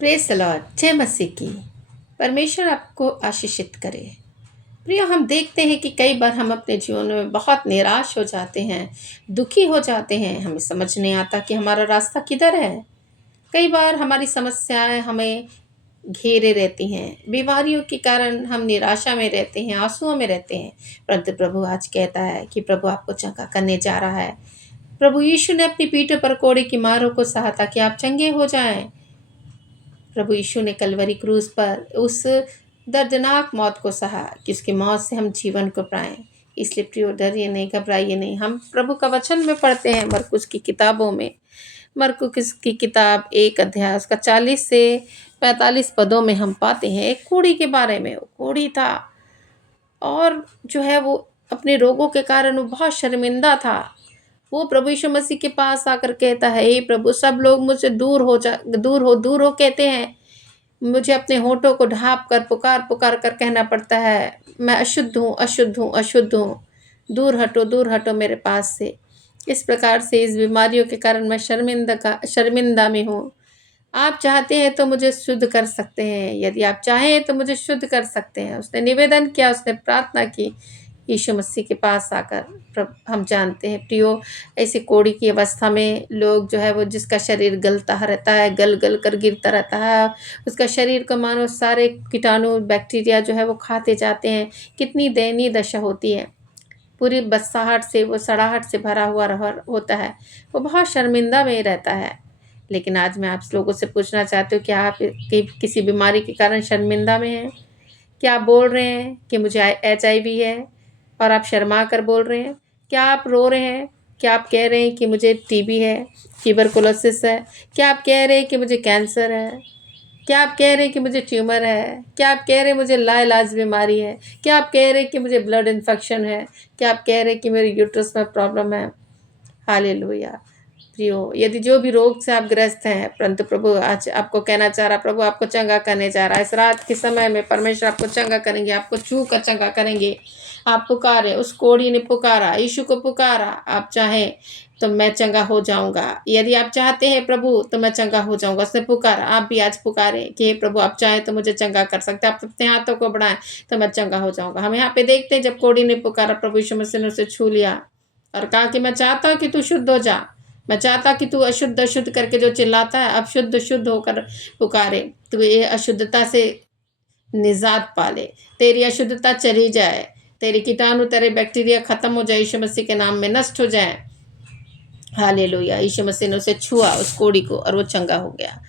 Praise the lord. जय मसीह की। परमेश्वर आपको आशीषित करे। प्रिय, हम देखते हैं कि कई बार हम अपने जीवन में बहुत निराश हो जाते हैं, दुखी हो जाते हैं। हमें समझ नहीं आता कि हमारा रास्ता किधर है। कई बार हमारी समस्याएं हमें घेरे रहती हैं, बीमारियों के कारण हम निराशा में रहते हैं, आंसुओं में रहते हैं। परंतु प्रभु आज कहता है कि प्रभु आपको चंगा करने जा रहा है। प्रभु यीशु ने अपनी पीठ पर कोड़े की मारों को सहा ताकि आप चंगे हो जाएं। प्रभु यीशु ने कलवरी क्रूज पर उस दर्दनाक मौत को सहा कि उसकी मौत से हम जीवन को पाएं। इसलिए प्रियो, डरिए नहीं, घबराइए नहीं। हम प्रभु का वचन में पढ़ते हैं मरकुस की किताबों में। मरकुस की किताब 1 अध्याय उसका 40 से 45 पदों में हम पाते हैं एक कोढ़ी के बारे में। वो कोढ़ी था और जो है वो अपने रोगों के कारण वो बहुत शर्मिंदा था। वो प्रभु यीशु मसीह के पास आकर कहता है, हे प्रभु, सब लोग मुझसे दूर हो कहते हैं। मुझे अपने होठों को ढाँप कर पुकार पुकार कर कहना पड़ता है, मैं अशुद्ध हूँ, अशुद्ध हूँ, अशुद्ध हूँ। दूर हटो मेरे पास से। इस प्रकार से इस बीमारियों के कारण मैं शर्मिंदा में हूँ। आप चाहते हैं तो मुझे शुद्ध कर सकते हैं। यदि आप चाहें तो मुझे शुद्ध कर सकते हैं। उसने निवेदन किया, उसने प्रार्थना की यीशु मसीह के पास आकर। हम जानते हैं प्रियो, ऐसी कोढ़ी की अवस्था में लोग जो है वो जिसका शरीर गलता रहता है, गल गल कर गिरता रहता है, उसका शरीर को मानो सारे कीटाणु बैक्टीरिया जो है वो खाते जाते हैं। कितनी दयनीय दशा होती है। पूरी बसाहट से, वो सड़ाहट से भरा हुआ होता है। वो बहुत शर्मिंदा में रहता है। लेकिन आज मैं आप लोगों से पूछना चाहती हूँ, क्या आप किसी बीमारी के कारण शर्मिंदा में हैं? क्या आप बोल रहे हैं कि मुझे HIV है और आप शर्मा कर बोल रहे हैं? क्या आप रो रहे हैं? क्या आप कह रहे हैं कि मुझे TB है, ट्यूबरकुलोसिस है? क्या आप कह रहे हैं कि मुझे कैंसर है? क्या आप कह रहे हैं कि मुझे ट्यूमर है? क्या आप कह रहे हैं मुझे लाइलाज बीमारी है? क्या आप कह रहे हैं कि मुझे ब्लड इन्फेक्शन है? क्या आप कह रहे हैं कि मेरे यूट्रस में प्रॉब्लम है? हालेलुया। प्रियो, यदि जो भी रोग से आप ग्रस्त हैं, परंतु प्रभु आज आपको कहना चाह रहा, प्रभु आपको चंगा करने जा रहा है। इस रात के समय में परमेश्वर आपको चंगा करेंगे, आपको छू कर चंगा करेंगे। आप पुकारे, उस कोढ़ी ने पुकारा, यीशु को पुकारा, आप चाहें तो मैं चंगा हो जाऊंगा। यदि आप चाहते हैं प्रभु तो मैं चंगा हो जाऊंगा। उसने पुकारा, आप भी आज पुकारे कि हे प्रभु, आप चाहें तो मुझे चंगा कर सकते हैं। आप अपने हाथों को बढ़ाएं तो मैं चंगा हो जाऊंगा। हम यहाँ पे देखते हैं, जब कोढ़ी ने पुकारा, प्रभु यीशु मसीह ने उसे छू लिया और कहा कि मैं चाहता हूँ कि तू शुद्ध हो जा। मैं चाहता कि तू अशुद्ध अशुद्ध करके जो चिल्लाता है, अब शुद्ध शुद्ध होकर पुकारे। तू ये अशुद्धता से निजात पा ले, तेरी अशुद्धता चली जाए, तेरे कीटाणु, तेरे बैक्टीरिया खत्म हो जाए, यीशु मसीह के नाम में नष्ट हो जाए। हालेलुया। यीशु मसीह ने उसे छुआ, उस कोढ़ी को, और वो चंगा हो गया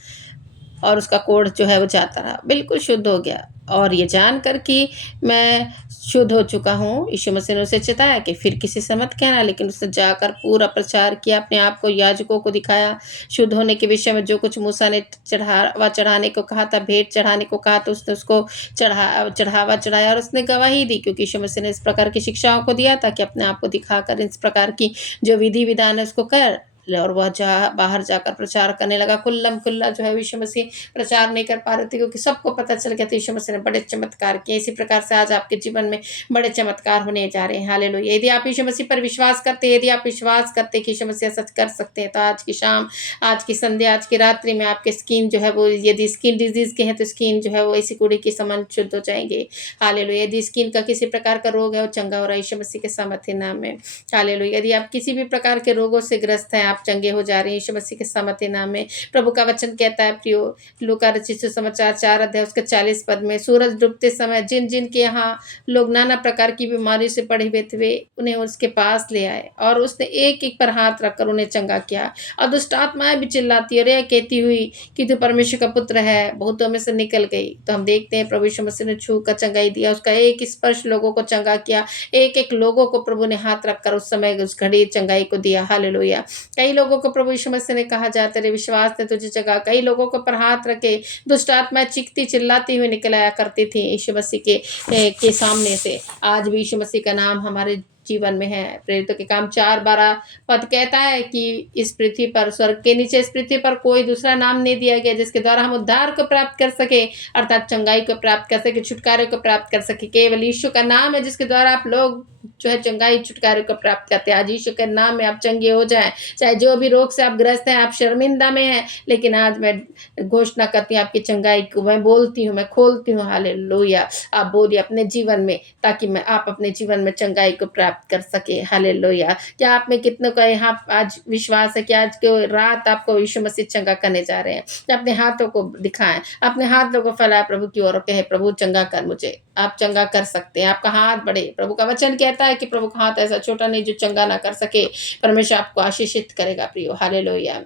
और उसका कोढ़ जो है वो जाता रहा, बिल्कुल शुद्ध हो गया। और ये जानकर कि मैं शुद्ध हो चुका हूँ, यीशु मसीह ने उसे चेताया कि फिर किसी से मत कहना। लेकिन उसने जाकर पूरा प्रचार किया, अपने आप को याजकों को दिखाया। शुद्ध होने के विषय में जो कुछ मूसा ने चढ़ाने को कहा था, भेंट चढ़ाने को कहा, तो उसने उसको चढ़ावा चढ़ाया और उसने गवाही दी। क्योंकि यीशु मसीह ने इस प्रकार की शिक्षाओं को दिया था कि अपने आप को दिखाकर इस प्रकार की जो विधि विधान है उसको कर। और वह बाहर जाकर प्रचार करने लगा। कुल्लम खुल्ला जो है यीशु मसीह प्रचार नहीं कर पा रहे थे, क्योंकि सबको पता चल गया था यीशु मसीह ने बड़े चमत्कार किए। इसी प्रकार से आज आपके जीवन में बड़े चमत्कार होने जा रहे हैं। हालेलुया। यदि आप यीशु मसीह पर विश्वास करते हैं, यदि आप विश्वास करते हैं कि यीशु मसीह सच कर सकते हैं, तो आज की शाम, आज की संध्या, आज की रात्रि में आपके स्किन जो है वो, यदि स्किन डिजीज के हैं तो स्किन जो है वो ऐसी कूड़े के समान शुद्ध हो जाएंगे। हालेलुया। यदि स्किन का किसी प्रकार का रोग है वो चंगा हो रहा है यीशु मसीह के सामर्थ्य नाम में। हालेलुया। यदि आप किसी भी प्रकार के रोगों से ग्रस्त हैं, आप चंगे हो जा रहे हैं यीशु मसीह के सामर्थ्य नाम में। प्रभु का वचन कहता है प्रियो, लूका रचित सुसमाचार 4 अध्याय उसके 40 पद में, सूरज डूबते समय जिन जिन के यहाँ लोग नाना प्रकार की बीमारी से पड़े हुए थे, उन्हें उसके पास ले आए और उसने एक एक पर हाथ रखकर उन्हें चंगा किया। और दुष्ट आत्माएं भी चिल्लाती और यह कहती हुई कि तू परमेश्वर का पुत्र है, बहुतों में से निकल गई। तो हम देखते हैं प्रभु यीशु मसीह ने छू कर चंगाई दिया। उसका एक स्पर्श लोगों को चंगा किया। एक एक लोगों को प्रभु ने हाथ रखकर उस समय उस घड़ी चंगाई को दिया। हालेलुया। कई लोगों को प्रभु यीशु मसीह ने कहा, जा तेरे विश्वास ने तुझे जगा। कई लोगों को पर हाथ रखे दुष्ट आत्माएं चीखती चिल्लाती हुई निकल आया करती थी यीशु मसीह के सामने से। आज भी यीशु मसीह का नाम हमारे जीवन में है। प्रेरितों के काम 4:12 पद कहता है कि इस पृथ्वी पर, स्वर्ग के नीचे इस पृथ्वी पर कोई दूसरा नाम नहीं दिया गया जिसके द्वारा हम उद्धार को प्राप्त कर सके, अर्थात चंगाई को प्राप्त कर सके, छुटकारे को प्राप्त कर सके। केवल यीशु का नाम है जिसके द्वारा आप लोग जो है चंगाई छुटकारे को प्राप्त करते हैं। आज यीशु के नाम में आप चंगे हो जाएँ, चाहे जो भी रोग से आप ग्रस्त हैं, आप शर्मिंदा में हैं, लेकिन आज मैं घोषणा करती हूँ आपकी चंगाई को, मैं बोलती हूँ, मैं खोलती हूँ, हालेलुया। आप बोलिए अपने जीवन में, ताकि मैं आप अपने जीवन में चंगाई को प्राप्त कर सके, हालेलुया। क्या आप में कितनों का यहाँ आज विश्वास है कि आज की रात आपको यीशु मसीह चंगा करने जा रहे हैं? अपने हाथों को दिखाएँ, अपने हाथों को फैलाएँ प्रभु की ओर और कहें, प्रभु चंगा कर मुझे। आप चंगा कर सकते हैं, आपका हाथ बढ़े। प्रभु का वचन कहता है कि प्रभु का हाथ ऐसा छोटा नहीं जो चंगा ना कर सके। परमेश्वर आपको आशीषित करेगा प्रियो, हालेलुया,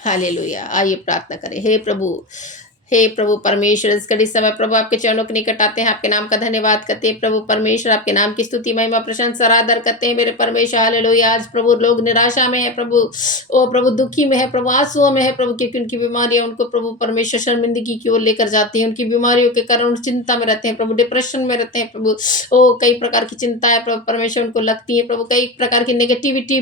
हालेलुया। आइए प्रार्थना करें। हे प्रभु परमेश्वर, इस घड़ी समय प्रभु आपके चरणों के निकट आते हैं, आपके नाम का धन्यवाद करते हैं प्रभु परमेश्वर, आपके नाम की स्तुति महिमा प्रशंसा आराधना करते हैं मेरे परमेश्वर, हालेलुया। आज प्रभु लोग निराशा में है प्रभु, ओ प्रभु दुखी में है प्रभु, आंसुओं में है प्रभु, क्योंकि उनकी बीमारियां उनको प्रभु परमेश्वर शर्मिंदगी की ओर लेकर जाती है। उनकी बीमारियों के कारण चिंता में रहते हैं प्रभु, डिप्रेशन में रहते हैं प्रभु। ओ कई प्रकार की चिंताएं प्रभु परमेश्वर उनको लगती है प्रभु, कई प्रकार की नेगेटिविटी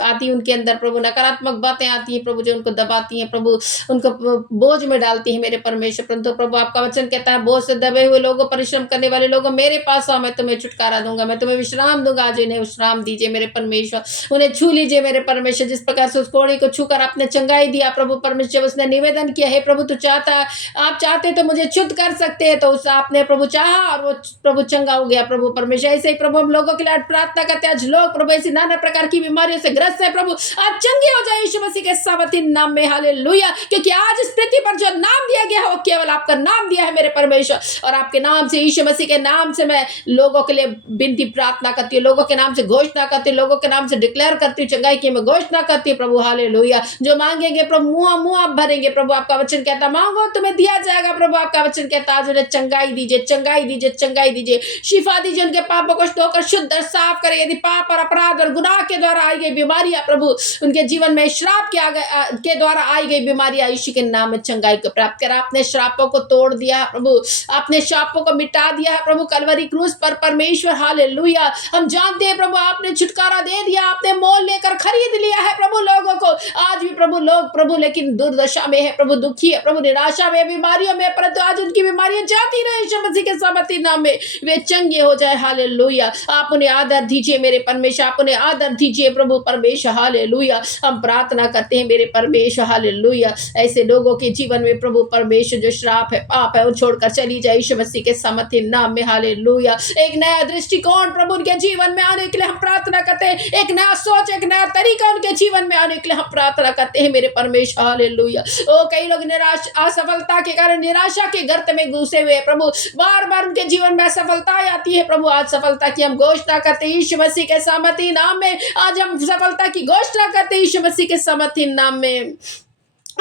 आती है उनके अंदर प्रभु, नकारात्मक बातें आती है प्रभु, जो उनको दबाती हैं प्रभु, उनको बोझ में डालती है मेरे परमेश्वर। परंतु प्रभु आपका वचन कहता है, बोझ से दबे हुए लोगों, परिश्रम करने वाले लोगों, मेरे पास आओ, मैं तुम्हें छुटकारा दूंगा, मैं तुम्हें विश्राम दूंगा। आज इन्हें विश्राम दीजिए मेरे परमेश्वर, उन्हें छू लीजिए मेरे परमेश्वर। जिस प्रकार से उस कोढ़ी को छूकर आपने चंगाई दिया प्रभु परमेश्वर, उसने निवेदन किया है प्रभु, तू चाहता, आप चाहते तो मुझे शुद्ध कर सकते हैं, तो उस आपने प्रभु चाहा और वो प्रभु चंगा हो गया प्रभु परमेश्वर। ऐसे ही प्रभु हम लोगों के लिए प्रार्थना करते हैं, आज लोग प्रभु ऐसी नाना प्रकार की बीमारियों से ग्रस्त है प्रभु, आज चंगे हो जाए यीशु मसीह के सामर्थी नाम में, हालेलुया। क्योंकि आज इस पृथ्वी पर जो नाम दिया गया है वो केवल आपका नाम दिया है मेरे परमेश्वर, और आपके नाम से, यीशु मसीह के नाम से मैं लोगों के लिए विनती प्रार्थना करती हूँ, लोगों के नाम से घोषणा करती हूँ, लोगों के नाम से डिक्लेयर करती हूँ चंगाई की मैं घोषणा करती हूँ प्रभु, हालेलुया। जो मांगेंगे प्रभु मुंह आप भरेंगे प्रभु, आपका वचन कहता मांगो तुम्हें दिया जाएगा प्रभु, आपका वचन कहता आज उन्हें चंगाई दीजिए, चंगाई दीजिए, चंगाई दीजिए, शिफा दीजिए, उनके पापों को धोकर शुद्ध और साफ करें। यदि पाप और अपराध और गुनाह के द्वारा आई गई बीमारियां प्रभु, उनके जीवन में श्राप के द्वारा आई गई बीमारियां, यीशु के नाम में चंगाई को प्राप्त करा। आपने श्रापों को तोड़ दिया प्रभु, आपने श्रापों को मिटा दिया है प्रभु कलवरी क्रूस पर परमेश्वर, हालेलुया। हम जानते हैं प्रभु आपने छुटकारा दे दिया, आपने मोल लेकर खरीद लिया है प्रभु लोगों को। आज भी प्रभु लोग प्रभु लेकिन दुर्दशा में है प्रभु, दुखी है प्रभु, निराशा में, बीमारियों में, परंतु आज उनकी बीमारियां जाती रहे यीशु मसीह के सामर्थी नाम में, वे चंगे हो जाए, हालेलुया। आप उन्हें आदर दीजिए मेरे परमेश्वर, आप उन्हें आदर दीजिए प्रभु परमेश्वर, हालेलुया। हम प्रार्थना करते हैं मेरे परमेश्वर, हालेलुया। ऐसे लोगों के जीवन में प्रभु परमेश्वर जो श्राप है, पाप है, वो छोड़कर चली जाए यीशु मसीह के सामर्थी नाम में, हालेलुया। एक नया दृष्टिकोण प्रभु उनके जीवन में आने के लिए हम प्रार्थना करते हैं, एक नया सोच, एक नया तरीका उनके जीवन में आने के लिए हम प्रार्थना करते हैं मेरे परमेश्वर, हालेलुया। ओ कई लोग असफलता के कारण निराशा के गर्त में घुसे हुए प्रभु, बार बार उनके जीवन में असफलता आती है प्रभु, आज सफलता की हम घोषणा करते हैं यीशु मसीह के सामर्थी नाम में, आज हम सफलता की घोषणा करते हैं यीशु मसीह के सामर्थी नाम में।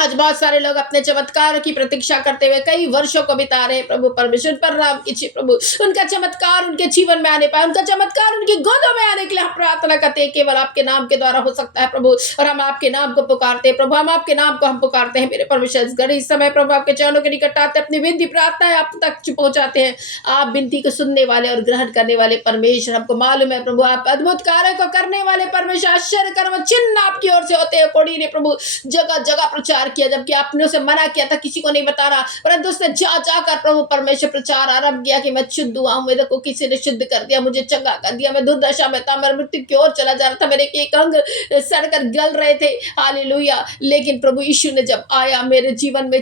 आज बहुत सारे लोग अपने चमत्कार की प्रतीक्षा करते हुए कई वर्षों को बिता रहे हैं प्रभु परमेश्वर, पर राम कीजिए प्रभु, उनका चमत्कार उनके जीवन में आने पाए, उनका चमत्कार उनकी गोदों में आने के लिए हम प्रार्थना करते हैं, केवल आपके नाम के द्वारा हो सकता है प्रभु, और हम आपके नाम को पुकारते हैं प्रभु, हम आपके नाम को हम पुकारते हैं मेरे परमेश्वर। इस घड़ी इस समय प्रभु आपके चरणों के निकट आते अपनी विनती प्रार्थनाएं आप तक पहुंचाते हैं। आप विनती को सुनने वाले और ग्रहण करने वाले परमेश्वर, हमको मालूम है प्रभु आप अद्भुत कार्य को करने वाले परमेश्वर, आश्चर्य कर्म चिन्ह आपकी ओर से होते हैं। कोड़ी ने प्रभु जगह जगह प्रचार किया, जबकि आपने उसे मना किया था, किसी को नहीं बताना, परंतु उसने जा जाकर प्रभु परमेश्वर प्रचार आरंभ किया कि मैं शुद्ध हुआ हूं, मेरे को किसी ने शुद्ध कर दिया, मुझे चंगा कर दिया, मैं दुर्दशा में था, मैं मृत्यु की ओर चला जा रहा था, मेरे एक अंग सड़कर गल रहे थे, हालेलुया। लेकिन प्रभु यीशु ने जब आया मेरे जीवन में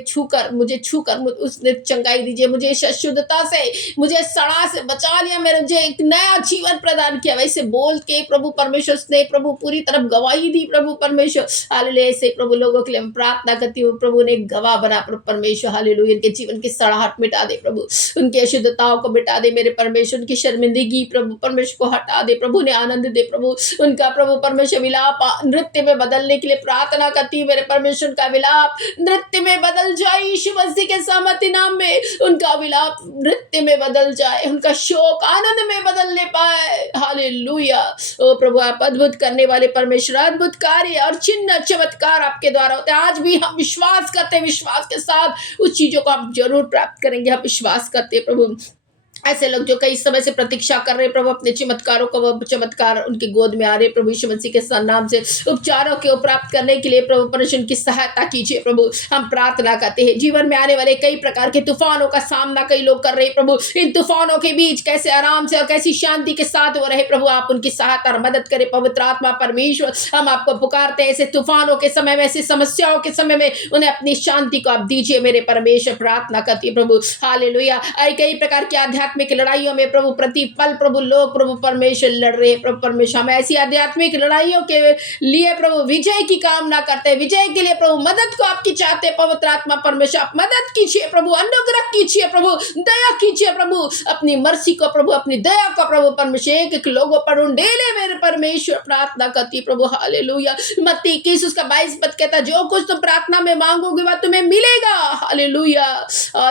मुझे छूकर उसने चंगाई दीजिए, मुझे शुद्धता से, मुझे सड़ा से बचा लिया, मुझे एक नया जीवन प्रदान किया। वैसे बोल के प्रभु परमेश्वर उसने प्रभु पूरी तरफ गवाही दी प्रभु परमेश्वर, हालेलुया। ऐसे प्रभु लोगों के लिए मैं प्रार्थना करती हूँ, प्रभु ने गवाह बना प्रभु परमेश्वर, हालेलुया। इनके जीवन की सड़ाहट मिटा दे प्रभु, उनकी अशुद्धताओं को मिटा दे मेरे परमेश्वर, उनकी शर्मिंदगी प्रभु परमेश्वर को हटा दे प्रभु, ने आनंद दे प्रभु, उनका प्रभु परमेश्वर विलाप नृत्य में बदलने के लिए प्रार्थना करती हूँ मेरे परमेश्वर। का विलाप नृत्य में बदल जाए यीशु मसीह के सामर्थी नाम में, उनका विलाप नृत्य में बदल जाए, उनका शोक आनंद में बदलने पाए, हालेलुया। ओ प्रभु आप अद्भुत करने वाले परमेश्वर, अद्भुत कार्य और चिन्ह चमत्कार आपके द्वारा होते हैं। आज भी हम विश्वास करते हैं, विश्वास के साथ उस चीजों को हम जरूर प्राप्त करेंगे, हम विश्वास करते हैं प्रभु। ऐसे लोग जो कई समय से प्रतीक्षा कर रहे हैं प्रभु अपने चमत्कारों को, वो चमत्कार उनकी गोद में आ रहे हैं प्रभु यीशु मसीह के नाम से। उपचारों के प्राप्त करने के लिए प्रभु परमेश्वर की सहायता कीजिए प्रभु, हम प्रार्थना करते हैं। जीवन में आने वाले कई प्रकार के तूफानों का सामना कई लोग कर रहे हैं प्रभु, इन तूफानों के बीच कैसे आराम से और कैसी शांति के साथ वो रहे प्रभु, आप उनकी सहायता और मदद करें पवित्र आत्मा परमेश्वर। हम आपको पुकारते हैं ऐसे तूफानों के समय में, ऐसी समस्याओं के समय में उन्हें अपनी शांति को आप दीजिए मेरे परमेश्वर। प्रार्थना करती है प्रभु, हालेलुया। कई प्रकार की आध्यात्मिक लड़ाइयों में प्रभु प्रतिपल प्रभु लोग प्रभु परमेश्वर लड़ रहे हैं प्रभु परमेश्वर। हम ऐसी आध्यात्मिक लड़ाइयों के लिए प्रभु विजय की कामना करते हैं, विजय के लिए प्रभु मदद को आपकी चाहते हैं पवित्र आत्मा परमेश्वर। आप मदद कीजिए प्रभु, अनुग्रह कीजिए प्रभु, दया कीजिए प्रभु, अपनी मर्सी को प्रभु, अपनी दया को प्रभु परमेश्वर एक एक लोगों पर उंडेले मेरे परमेश्वर। प्रार्थना करती प्रभु, हालेलुया। मत्ती 21 उसका 22 पद कहता है, जो कुछ तुम प्रार्थना में मांगोगे वह तुम्हें मिलेगा। हालेलुया।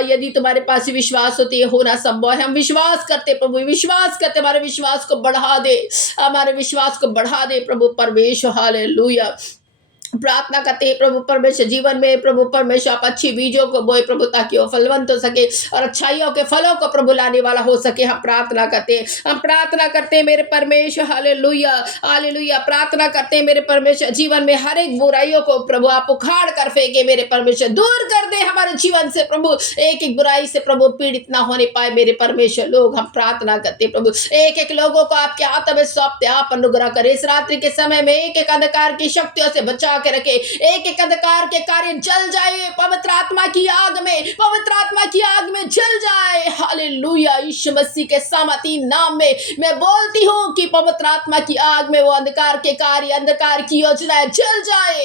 यदि तुम्हारे पास विश्वास होती है, होना संभव है। हम विश्वास करते प्रभु, विश्वास करते, हमारे विश्वास को बढ़ा दे, हमारे विश्वास को बढ़ा दे प्रभु परमेश्वर। हालेलुया। प्रार्थना करते हैं प्रभु परमेश्वर, जीवन में प्रभु परमेश्वर आप अच्छी बीजों को बोए प्रभु, ताकि वो फलवंत हो सके और अच्छाइयों के फलों को प्रभु लाने वाला हो सके। हम प्रार्थना करते हैं, हम प्रार्थना करते हैं मेरे परमेश्वर। Hallelujah, hallelujah. प्रार्थना करते हैं मेरे परमेश्वर, जीवन में हर एक बुराइयों को प्रभु आप उखाड़ कर फेंके मेरे परमेश्वर, दूर कर दे हमारे जीवन से प्रभु, एक एक बुराई से प्रभु पीड़ित ना होने पाए मेरे परमेश्वर लोग। हम प्रार्थना करते हैं प्रभु, एक एक लोगों को आपके हाथ में सौंपते, आप अनुग्रह करें इस रात्रि के समय में, एक एक अंधकार की शक्तियों से बचा के रखे, एक एक अंधकार के कार्य जल जाए पवित्र आत्मा की आग में, पवित्र आत्मा की आग में जल जाए। हालेलुया। यीशु मसीह के सामर्थी नाम में मैं बोलती हूं कि पवित्र आत्मा की आग में वो अंधकार के कार्य, अंधकार की योजनाएं जल जाए।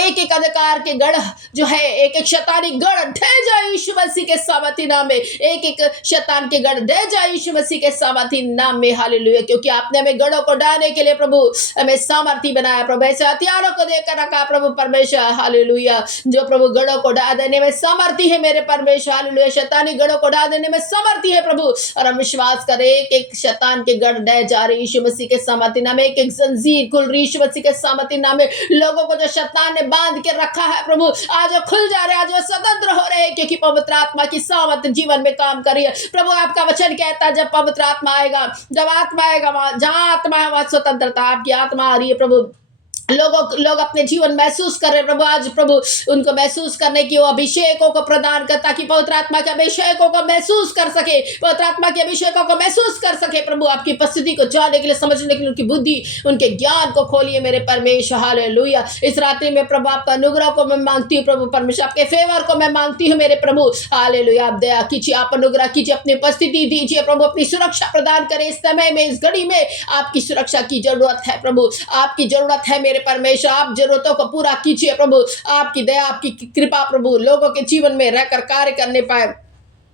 एक एक अंधकार के गढ़ जो है, एक एक शैतानी गढ़ ढह जाए यीशु मसीह के सामर्थी नाम में, एक एक शैतान के गढ़ ढह जाए यीशु मसीह के सामर्थी नाम में। हालेलुया। क्योंकि आपने हमें गढ़ों को डालने के लिए प्रभु हमें सामर्थी बनाया प्रभु, ऐसे हथियारों को देकर रखा प्रभु परमेश्वर। हालेलुया। जो प्रभु गढ़ों को ढा देने में समर्थी है मेरे परमेश्वर। हालेलुया। शैतानी गढ़ों को ढा देने में समर्थी है प्रभु, और हम विश्वास करें एक एक शैतान के गढ़ ढह जा रहे यीशु मसीह के सामर्थी नाम में, एक एक जंजीर खुल रही यीशु मसीह के सामर्थी नाम में। लोगों को जो शैतान ने बांध के रखा है प्रभु, आज वो खुल जा रहे, आज वो स्वतंत्र हो रहे हैं, क्योंकि पवित्र आत्मा की सामर्थ जीवन में काम कर रही है प्रभु। आपका वचन कहता है जब पवित्र आत्मा आएगा, जब आत्मा आएगा, जहां आत्मा है वहां स्वतंत्रता। आपकी आत्मा आ रही है प्रभु, लोग अपने जीवन महसूस कर रहे हैं प्रभु, आज प्रभु उनको महसूस करने की वो अभिषेकों को प्रदान कर, ताकि पवित्र आत्मा के अभिषेकों को महसूस कर सके, पवित्र आत्मा के अभिषेकों को महसूस कर सके प्रभु। आपकी उपस्थिति को जानने के लिए, समझने के लिए उनकी बुद्धि, उनके ज्ञान को खोलिए मेरे परमेश्वर। हालेलुया। इस रात्रि में प्रभु आपका अनुग्रह को मैं मांगती हूँ प्रभु परमेश्वर, आपके फेवर को मैं मांगती हूँ मेरे प्रभु। हालेलुया। आप दया कीजिए, आप अनुग्रह कीजिए, अपनी उपस्थिति दीजिए प्रभु, अपनी सुरक्षा प्रदान करें इस समय में, इस घड़ी में आपकी सुरक्षा की जरूरत है प्रभु, आपकी जरूरत है मेरे परमेश्वर। आप जरूरतों को पूरा कीजिए प्रभु, आपकी दया, आपकी कृपा प्रभु लोगों के जीवन में रहकर कार्य करने पाए।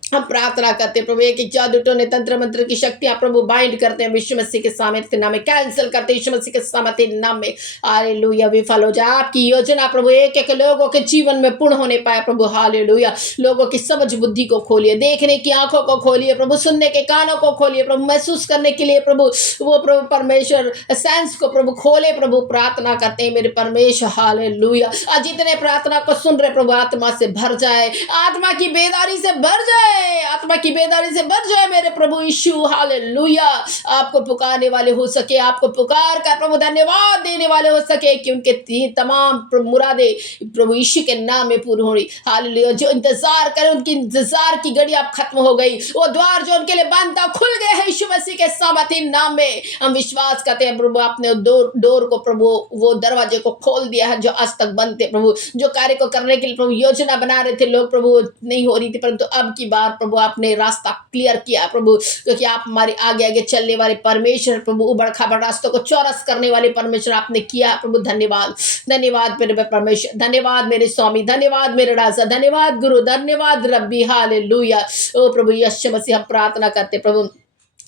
हम प्रार्थना करते हैं प्रभु, एक एक जादू टोने तंत्र मंत्र की शक्तियां प्रभु बाइंड करते हैं यीशु मसीह के सामर्थ्य नाम में, कैंसिल करते हैं यीशु मसीह के सामर्थ्य नाम में। हालेलुया। विफल हो जाए आपकी योजना प्रभु, एक एक लोगों के जीवन में पूर्ण होने पाए प्रभु। हालेलुया। लोगों की समझ बुद्धि को खोलिए, देखने की आंखों को खोलिए प्रभु, सुनने के कानों को खोलिए प्रभु, महसूस करने के लिए प्रभु वो प्रभु परमेश्वर सेंस को प्रभु खोले प्रभु। प्रार्थना करते हैं मेरे परमेश्वर। हालेलुया। आज जितने प्रार्थना को सुन रहे प्रभु, आत्मा से भर जाए, आत्मा की बेदारी से भर जाए, आत्मा की बेदारी से बच जाए मेरे प्रभु यीशु। हालेलुया। आपको पुकारने वाले हो सके, आपको पुकार कर प्रभु धन्यवाद देने वाले हो सके, कि उनके तमाम मुरादें प्रभु यीशु के नाम में पूरी हो रही। हालेलुया। जो इंतजार करे उनकी इंतजार की घड़ी अब खत्म हो गई, वो द्वार जो उनके लिए बंद था खुल गए हैं यीशु मसीह के सामर्थ्य नाम में। हम विश्वास करते हैं प्रभु, आपने डोर को प्रभु, वो दरवाजे को खोल दिया है जो आज तक बंद थे प्रभु, जो कार्य को करने के लिए प्रभु योजना बना रहे थे लोग प्रभु, नहीं हो रही थी, परंतु अब की बार प्रभु आपने रास्ता क्लियर किया प्रभु, क्योंकि आप हमारे आगे आगे चलने वाले परमेश्वर प्रभु, उबड़ खाबड़ रास्तों को चौरस करने वाले परमेश्वर आपने किया प्रभु। धन्यवाद, धन्यवाद मेरे परमेश्वर, धन्यवाद मेरे स्वामी, धन्यवाद मेरे राजा, धन्यवाद गुरु, धन्यवाद रब्बी। हालेलुया। ओ प्रभु यीशु मसीह हम प्रार्थना करते प्रभु,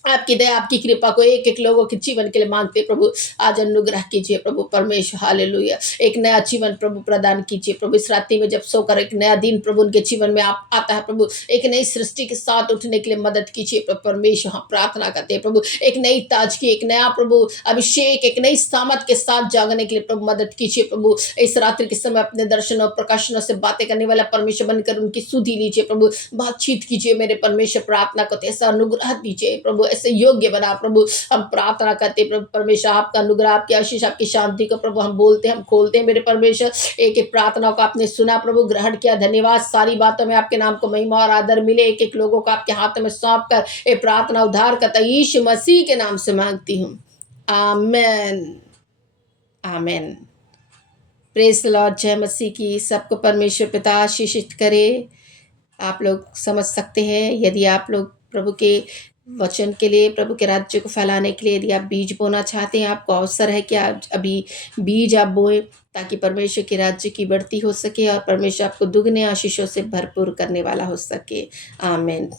आपकी दया, आपकी कृपा को एक-एक लोगों के जीवन के लिए माँगते हैं प्रभु। आज अनुग्रह कीजिए प्रभु परमेश्वर, हालेलुया। एक नया जीवन प्रभु प्रदान कीजिए प्रभु। इस रात्रि में जब सोकर एक नया दिन प्रभु उनके जीवन में आप आता है प्रभु, एक नई सृष्टि के साथ उठने के लिए मदद कीजिए प्रभु परमेश्वर। हम प्रार्थना करते हैं प्रभु, एक नई ताजगी, एक नया प्रभु अभिषेक, एक नई सामर्थ के साथ जागने के लिए प्रभु मदद कीजिए प्रभु। इस रात्रि के समय अपने दर्शनों, प्रकाशनों से बातें करने वाला परमेश्वर बनकर उनकी सुधि लीजिए प्रभु। बातचीत कीजिए मेरे परमेश्वर, प्रार्थना को ऐसा अनुग्रह दीजिए प्रभु, ऐसे योग्य बना प्रभु। हम प्रार्थना करते हैं प्रभु परमेश्वर, आपका अनुग्रह, आपकी आशीष, आपकी शांति को प्रभु हम बोलते हैं, हम खोलते हैं मेरे परमेश्वर। एक एक प्रार्थना को आपने सुना प्रभु, ग्रहण किया, धन्यवाद। सारी बातों में आपके नाम को महिमा और आदर मिले। एक एक लोगों को आपके हाथ में सौंप कर ये प्रार्थना उद्धार करता यीशु मसीह के नाम से मांगती हूँ, amen, amen. Praise the lord. जय मसीह की। सबको परमेश्वर पिता आशीषित करे। आप लोग समझ सकते हैं, यदि आप लोग प्रभु के वचन के लिए, प्रभु के राज्य को फैलाने के लिए यदि आप बीज बोना चाहते हैं, आपको अवसर है कि आप अभी बीज आप बोएं, ताकि परमेश्वर के राज्य की बढ़ती हो सके और परमेश्वर आपको दुगने आशीषों से भरपूर करने वाला हो सके। आमीन।